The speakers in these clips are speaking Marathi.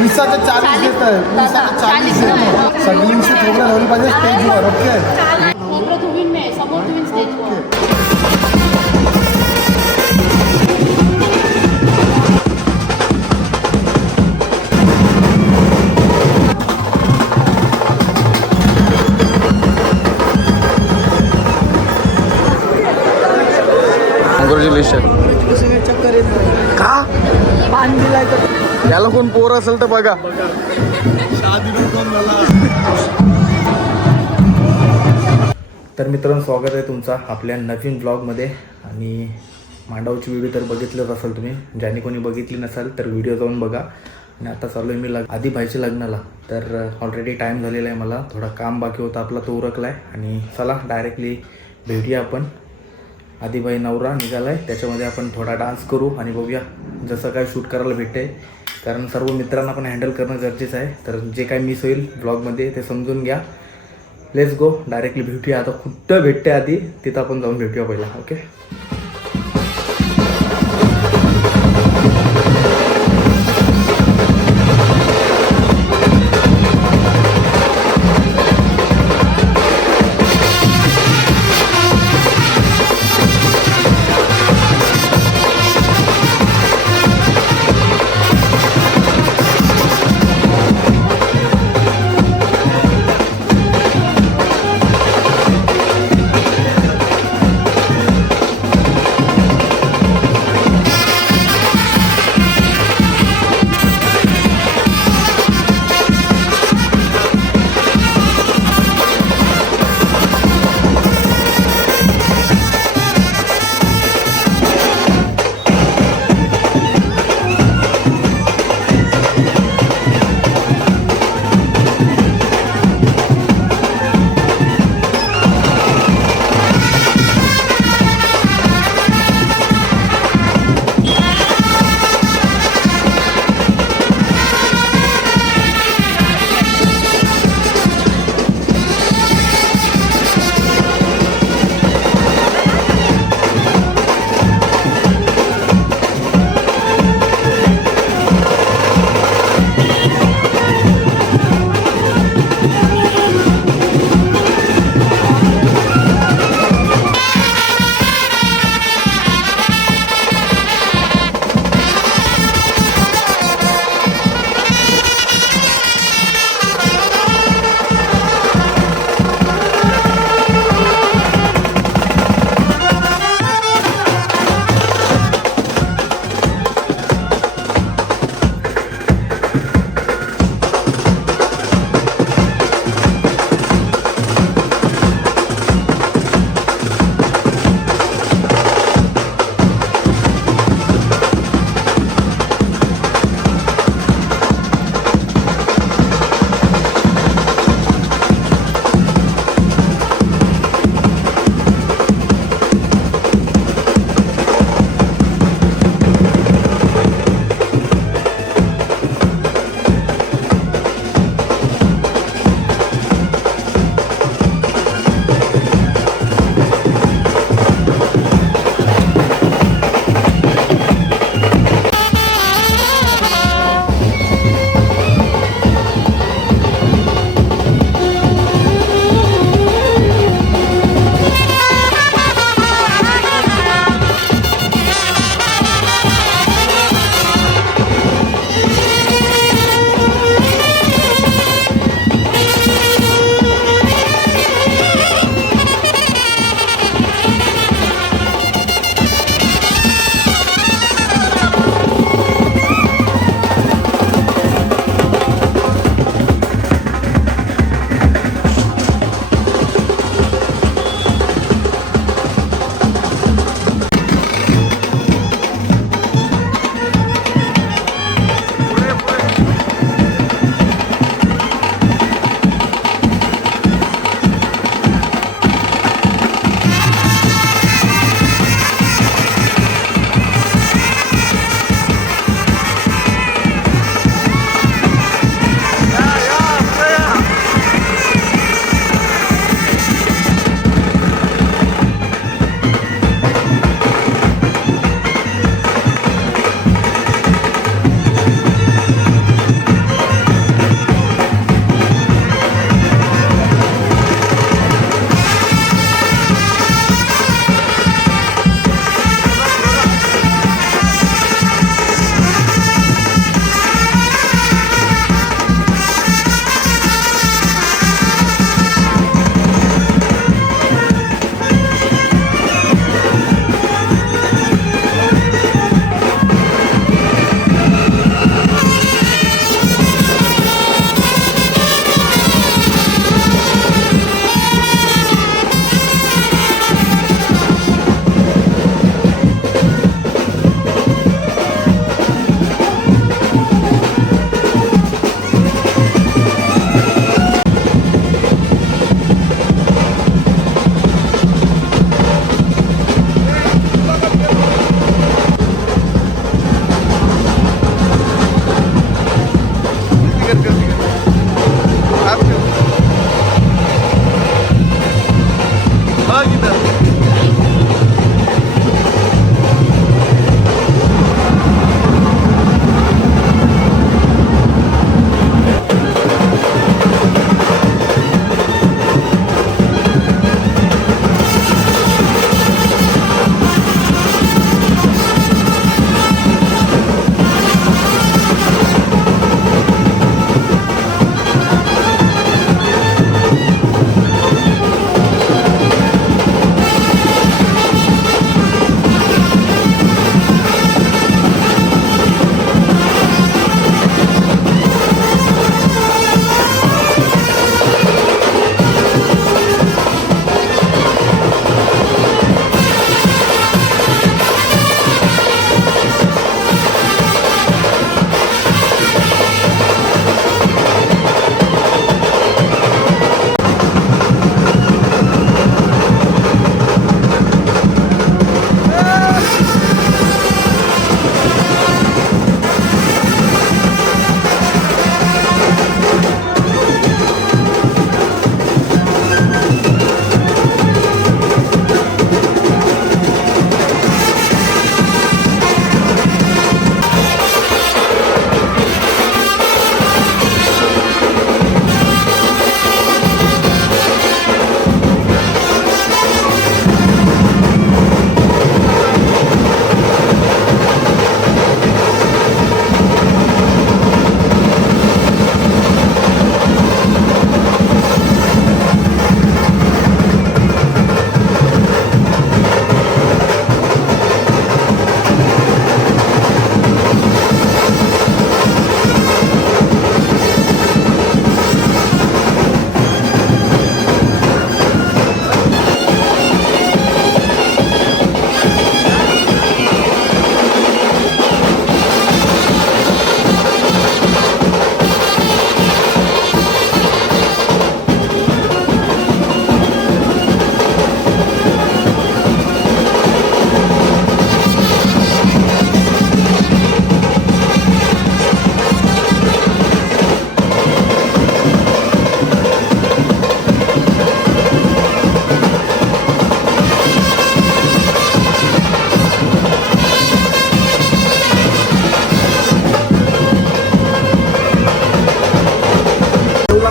विसाचे 40 घेत आहे, विसाचे 40 घेत. सगळ्यांची खोबरं लावली पाहिजे स्टेजवर. ओके, खोबरं धुवीन मी समोर धुवीन स्टेजवर. का पान दिलाय याला कोण पोर असेल तर बघा. तर मित्रांनो, स्वागत आहे तुमचा आपल्या नवीन ब्लॉगमध्ये. आणि मांडवची व्हिडिओ तर बघितलंच असेल तुम्ही. ज्यांनी कोणी बघितली नसेल तर व्हिडिओ जाऊन बघा. आणि आता चालू आहे मी आधी भाईच्या लग्नाला. तर ऑलरेडी टाईम झालेला आहे, मला थोडा काम बाकी होता आपला, तो उरकला आहे. आणि चला डायरेक्टली भेटूया आपण. आदिबाई नवरा निघाला आहे, त्याच्यामध्ये आपण थोडा डान्स करू आणि बघूया जसं काय शूट करायला भेटते. कारण सर्व मित्रांना पण हँडल करणं गरजेचं आहे. तर जे काय मिस होईल ब्लॉगमध्ये ते समजून घ्या. लेट्स गो, डायरेक्टली भेटूया. आता कुठं भेटते आधी तिथं आपण जाऊन भेटूया पहिला. ओके,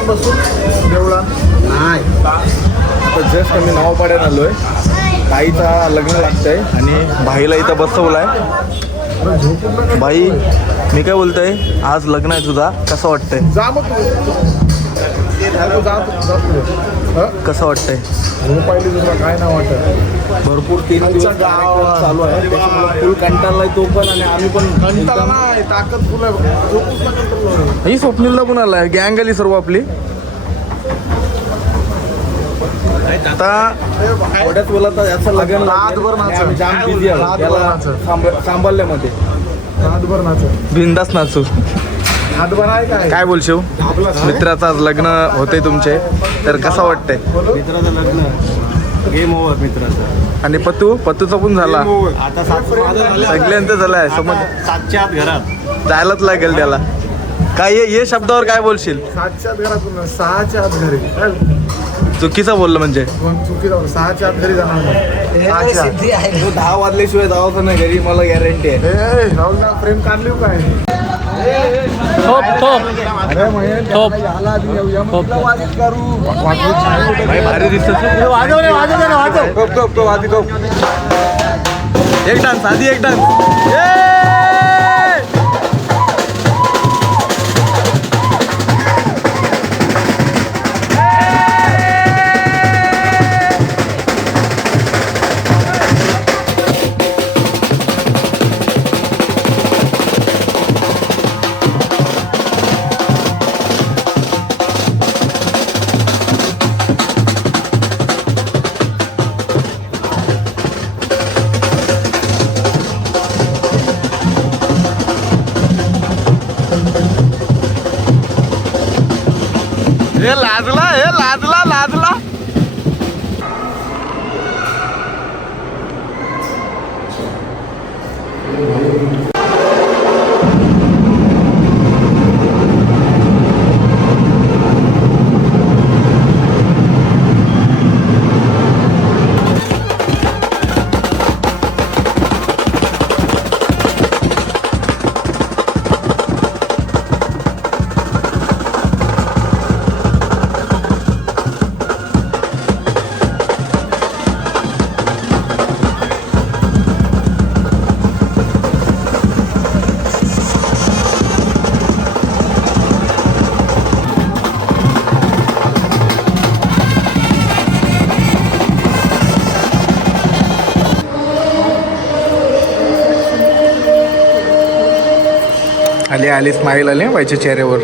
बसून देवळा नाही आता जस्ट आम्ही नावापाड्यात आलो आहे. ताईचा लग्न लागतंय आणि भाईला इथं बसवलाय. भाई मी काय बोलतोय, आज लग्न आहे तुझा, कसं वाटतंय? जा मग कसं वाटतंय? पाहिजे तुला काय नाव वाटत भरपूर 3 दिवस चालू आहे, त्याच्यामुळे फुल कंटाळलाय तो पण आणि आम्ही पण. कंटाळा नाही, ताकद फुल आहे. झोपूच नका करू. ही स्वप्नीलला पण आलाय, गँग आली सर्व आपली. आता थोड्याच बोलत याचं लग्न रातभर नाचू. आम्ही जाम बिझी आहोत रातभर त्याला नाचू. सांभाळल्यामध्ये. हातभर नाच बिंदास नाचू. हातभर आहे काय काय बोलशील? मित्राचं आज लग्न होते तुमचे, तर कसं वाटतंय? मित्राचं लग्न गेम ओव्हर मित्राचं. आणि पत्तूचा पण झाला, आता 7 झालं. सगळ्यांचं झालंय. समज 7च्या आत घरात जायलाच लागेल त्याला. काय ये शब्दावर काय बोलशील? 7च्या आत घरातून 6च्या आत घरी काय चुकीचं बोललं म्हणजे. चुकीचं 6च्या आत घरी जाणार नाही. 6च्या आत. तू 10 वाजल्याशिवाय जावं नाही घरी, मला गॅरंटी आहे. राहुल ना प्रेम काढली काय अरे महेश आला आधी येऊया मग तुला वाजित करू. भाई भारी दिसत. वाजव रे वाजव रे वाजव. एक डान्स आधी एक डान्स. हे लाजला. आली स्माईल आली बाईच्या चेहऱ्यावर.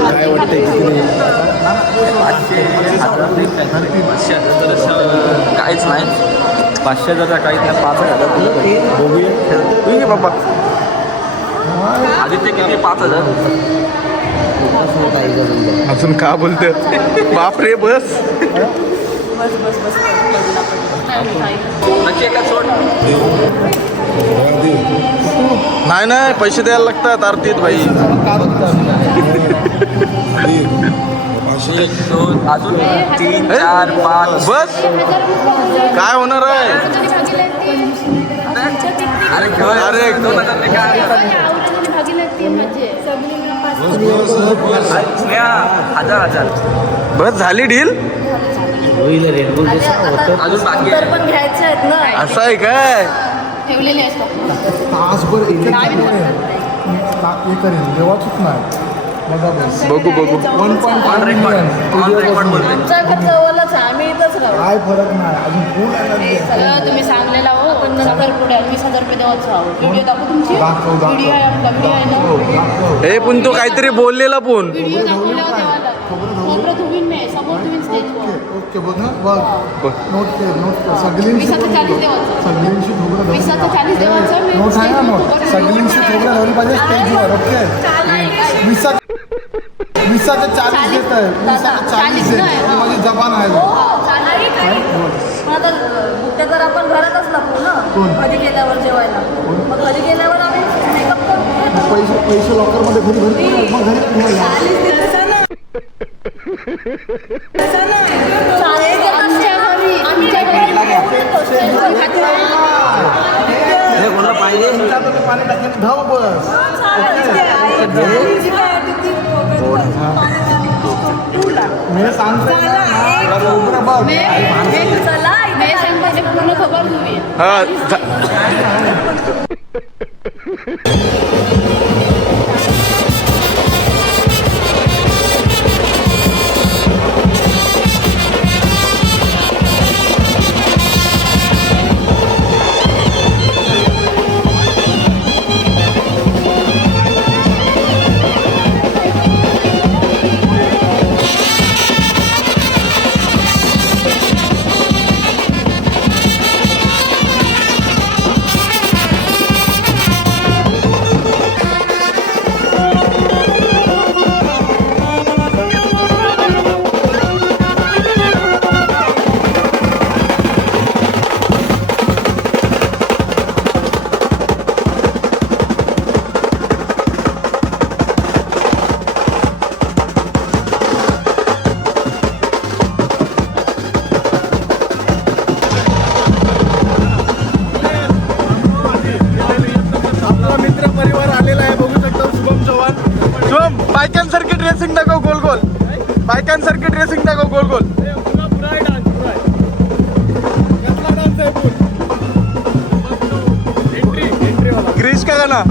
काय वाटतंय काहीच नाही. 500,000 काहीच नाही. 5,000 बघूया. ठीक आहे बाबा. आदित्य किती? 5,000. अजून का बोलते? बाप रे बस. नक्की एका सोड. नाही पैसे द्यायला लागतात आरतीत भाई. 1 2 अजून 3 4 5 बस. काय होणार आहे? अरे 2,000 काय? हजार. बस झाली डील. अजून बाकी आहे. पण घ्यायचे आहेत ना, असं आहे काय? ठेवलेले आहेत. तासभर एक करेन देवा चुक नाही. बघू 1.5 मिलियन आमच्या जवळच आम्ही इथंच राहू. काय फरक नाही अजून कोण आहे? सगळं तुम्ही सांगलेला हो, पण नंतर पुढे 20,000 रुपये देवाच राहू. व्हिडिओ दाखवू तुमची? दाखव. व्हिडिओ आहे आपला, व्हिडिओ आहे ना. हे पण तो काहीतरी बोललेला पण. व्हिडिओ दाखवल्यावर देवाला खोबरं धुवीन मी, समोर तुम्ही स्टेजवर. ओके बघ ना बघ. नोट कर सगळ्यांशी 20,40 देवाचं. सगळ्यांशी ठोकरं 20,40 देवाचं मी नोट आहे ना नोट. स्टेजवर सगळ्यांशी ठोकरं लावली पाहिजे स्टेजवर. ओके 20चे 40 घेत आहे. 20चे 40 आहे. माझी जबान आहे. आता बुट्टे तर आपण घरातच लागतो ना, घरी गेल्यावर जेवायला. मग घरी गेल्यावर आम्ही मेकअप करतो. पैसे लॉकरमध्ये घरी भरतो मग घरी ठेवायला. आमच्या घरी धाव बस मी सांगतो पूर्ण खबर तुम्ही बायकांसारखी ड्रेसिंग दाखव गोल गोल बायकांसारखी ड्रेसिंग दाखव गोल गोल ग्रीश का गाना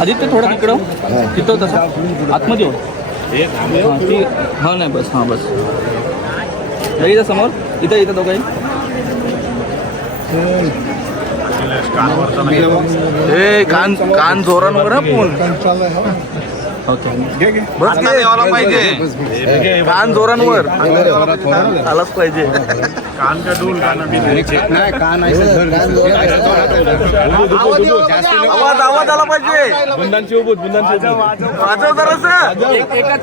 आदित्य थोडं तिकडं तिथं तसं आतमध्ये हो हा नाही बस हां बस इथं समोर इथं इथं दोघं कान कान जोरांवर पण बस यायला पाहिजे कान जोरांवर आलाच पाहिजे कान का डोल कान आवाज आवाज आला पाहिजे बुंदांची उभूत वाजव जरासं एकाच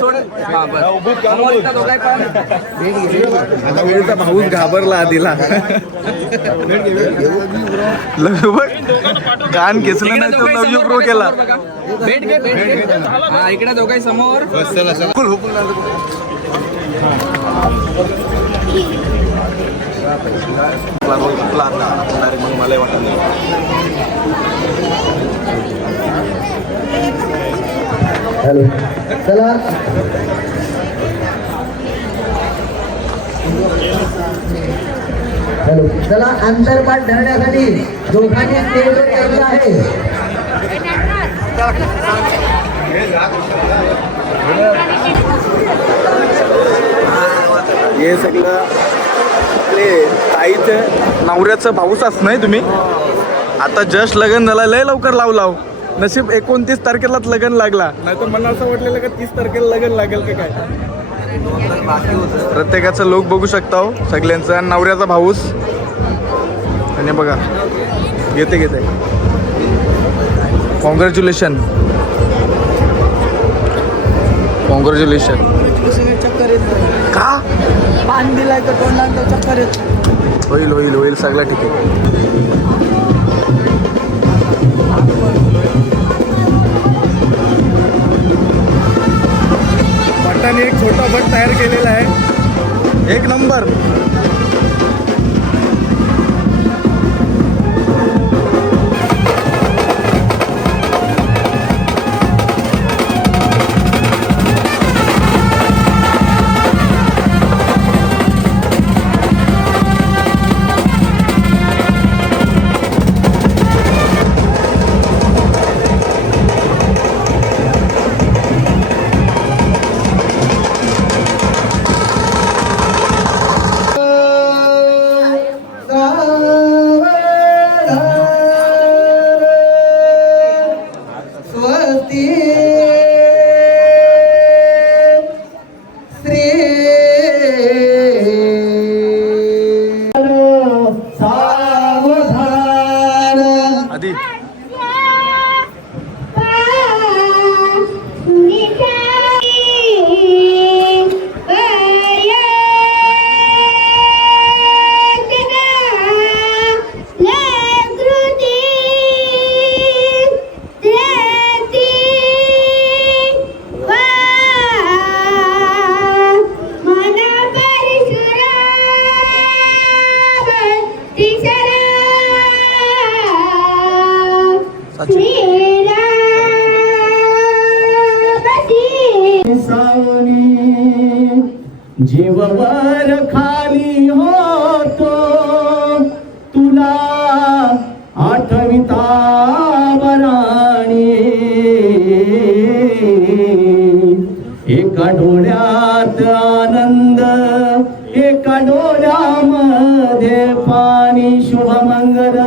सोड हां बस समोर इथं दोघं पण भाऊच घाबरला आधीला कान घेतलं नाही तो लव यू प्रो केला भेट घे हा इकडे दोघं समोर मला वाटत हॅलो चला हॅलो चला अंतरपाठ धरण्यासाठी दोघांनी स्टेजवर यायचं आहे हे सगळं आपले ताईचं नवऱ्याचं भाऊच असं नाही तुम्ही आता जस्ट लग्न झालं लय लवकर लाव नशीब 29 तारखेलाच लग्न लागला नाही तर मला असं वाटलेलं का 30 तारखेला लग्न लागेल का काय प्रत्येकाचं लोक बघू शकता हो सगळ्यांचा नवऱ्याचा भाऊस आणि बघा घेते कॉंग्रॅच्युलेशन का पान दिलाय तर तोंडात चक्कर येत होईल सगळं ठीक आहे भट्टाने एक छोटा भट तयार केलेला आहे 1 नंबर जीववर खाली होतो तुला आठविता वराणी एका डोळ्यात आनंद एका डोळ्यामध्ये पाणी शुभमंगल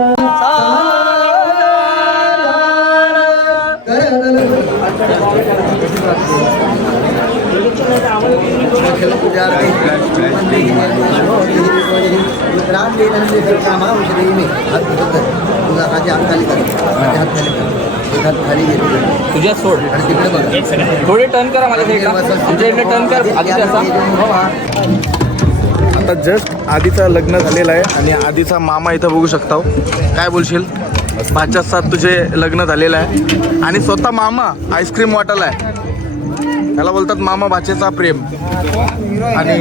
तुझ्या सोड थोडे टर्न करा माझ्या आमच्या इकडे टर्न कर आधीच्या असा आता जस्ट आधीचं लग्न झालेलं आहे आणि आधीचा मामा इथं बघू शकता. काय बोलशील? 5-7 तुझे लग्न झालेलं आहे आणि स्वतः मामा आईस्क्रीम वाटायला आहे. त्याला बोलतात मामा भाचेचा प्रेम. आणि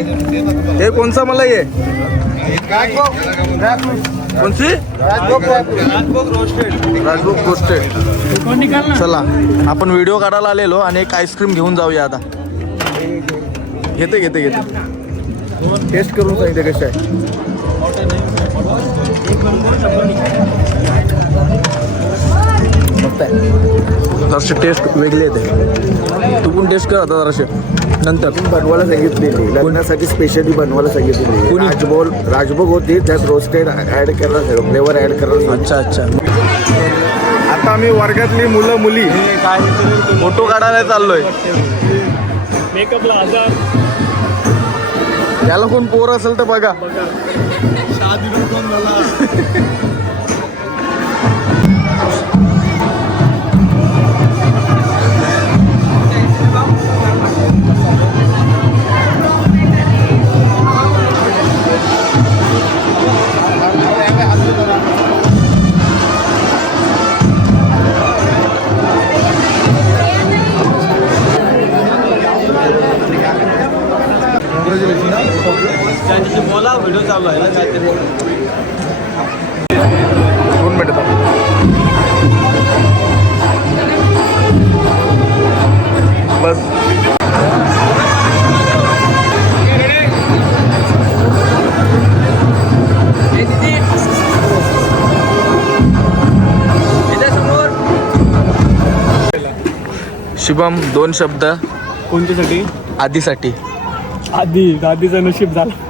हे कोणचं मला ये कोणची राजभोग रोस्टेड. चला आपण व्हिडिओ काढायला आलेलो आणि एक आईस्क्रीम घेऊन जाऊया. आता घेते टेस्ट करून सांगितलं कशा आहे. मस्त आहे. जराशी टेस्ट वेगळी येते. तू पण टेस्ट कर आता जराशी नंतर. बनवायला सांगितलेली लग्नासाठी स्पेशली बनवायला सांगितलेली. राजभोग होती त्यात रोस्टेड ऍड करा फ्लेवर ऍड करा. अच्छा. आता आम्ही वर्गातली मुलं मुली फोटो काढायला चाललोय. मेकअपला 1000. त्याला कोण पोर असेल तर बघा. बोला व्हिडिओ चालू आहे ना काहीतरी. 2 मिनिटं. बस शुभम 2 शब्द कोणत्यासाठी? आधीसाठी. आधीचं नशीब झालं.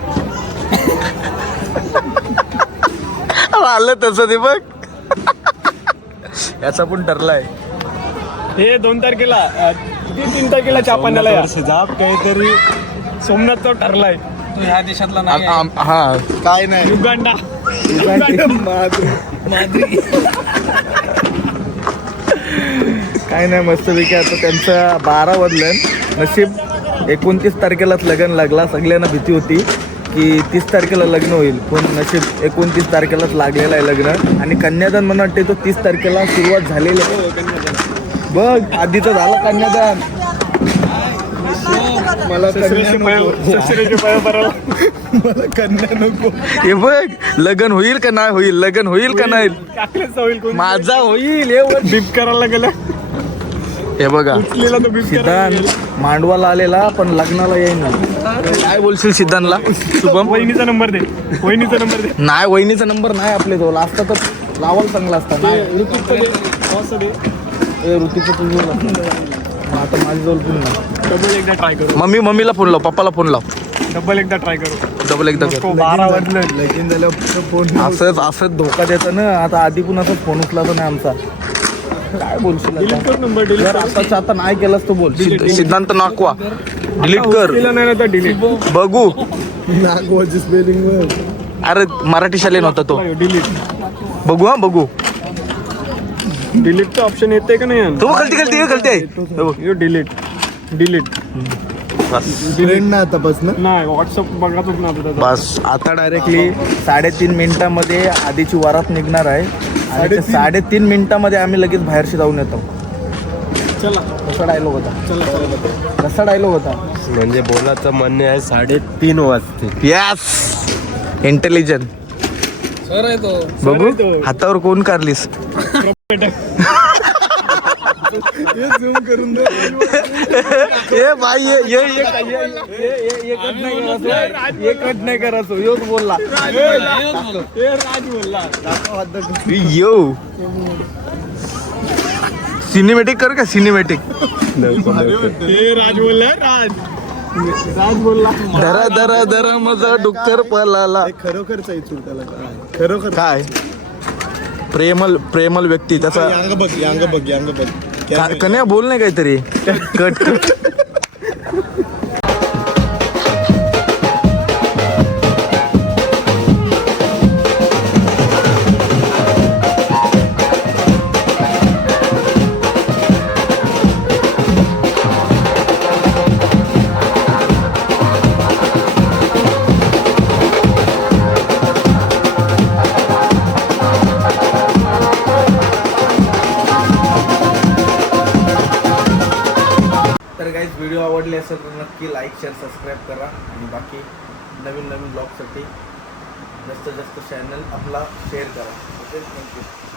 आलं तसं ते बघ. याचा पण ठरलाय. हे 2 तारखेला 3 तारखेला चापाण्याला जाप काहीतरी सोमनाथचा ठरलाय. तो ह्या देशातला नाही. हा काय नाही. युगांडा काय नाही मस्तपैकी. आता त्यांचं 12 वाजलं. नशीब 29 तारखेलाच लग्न लागला. सगळ्यांना भीती होती की 30 तारखेला लग्न होईल, पण नशीब 29 तारखेलाच लागलेलं आहे लग्न. आणि कन्यादान मला वाटते तो 30 तारखेला सुरुवात झालेली आहे. बघ आधीचं झालं कन्यादान. मला कन्या नको. हे बघ लग्न होईल का नाही होईल, लग्न होईल का नाही. माझा होईल हे बीप करायला गेला. हे बघा सिद्धांत मांडवाला आलेला पण लग्नाला येईन ना. काय बोलशील सिद्धांतला? शुभम वहिनीचा नंबर दे. नाही वहिनीचा नंबर नाही आपल्या जवळ. असता तर लावायला चांगला असता. ऋतिकचा तुझं आता माझ्याजवळ पुन्हा डबल एकदा ट्राय करू. मम्मीला फोन लाव, पप्पाला फोन लाव. डबल एकदा ट्राय करू. डबल एकदा कर. 12 वाजलं. लगीन झाल्यावर फोन असंच धोका द्यायचा ना. आता आधी पण असंच फोन उचलाचा नाही आमचा. काय बोलशील आता? नंबर डिलीट आताच आता नाही केलास तो बोल. सिद्धांत नाकवा डिलीट कर. केला नाही ना तर डिलीट. बघू नागवाची स्पेलिंग. अरे मराठी शाले नव्हता तो. डिलीट बघू हा बघू. डिलीटचं ऑप्शन येते का नाही? तो गलती आहे. डिलीट फ्रेंड ना आतापासून नाही. व्हॉट्सअप बघतच ना आता. बस आता डायरेक्टली 3.5 मिनिटामध्ये आधीची वरात निघणार आहे. आणि 3.5 मिनिटामध्ये आम्ही लगेच बाहेरशी जाऊन येतो. चला कसा डायलॉग होता? कसा डायलॉग होता? म्हणजे बोलाचं म्हणणे आहे 3:30 वाजते. Yes intelligent. बघू हातावर कोण काढलीस? झूम करून दे ए भाई ये कट नाही करायचो योच बोलला राज बोलला यो सिनेमॅटिक कर का सिनेमॅटिक हे राज बोलला राज बोलला धरा धरा धरा माझा डुक्कर पळाला खरोखरचा इचूर त्याला काय खरोखर काय प्रेमल व्यक्ती त्याचा यांग बघ कन्या बोल नाही काहीतरी कट कट तर गाईज व्हिडिओ आवडले असेल तर नक्की लाईक शेअर सबस्क्राईब करा आणि बाकी नवीन ब्लॉगसाठी जास्तीत जास्त चॅनल आपला शेअर करा ओके थँक्यू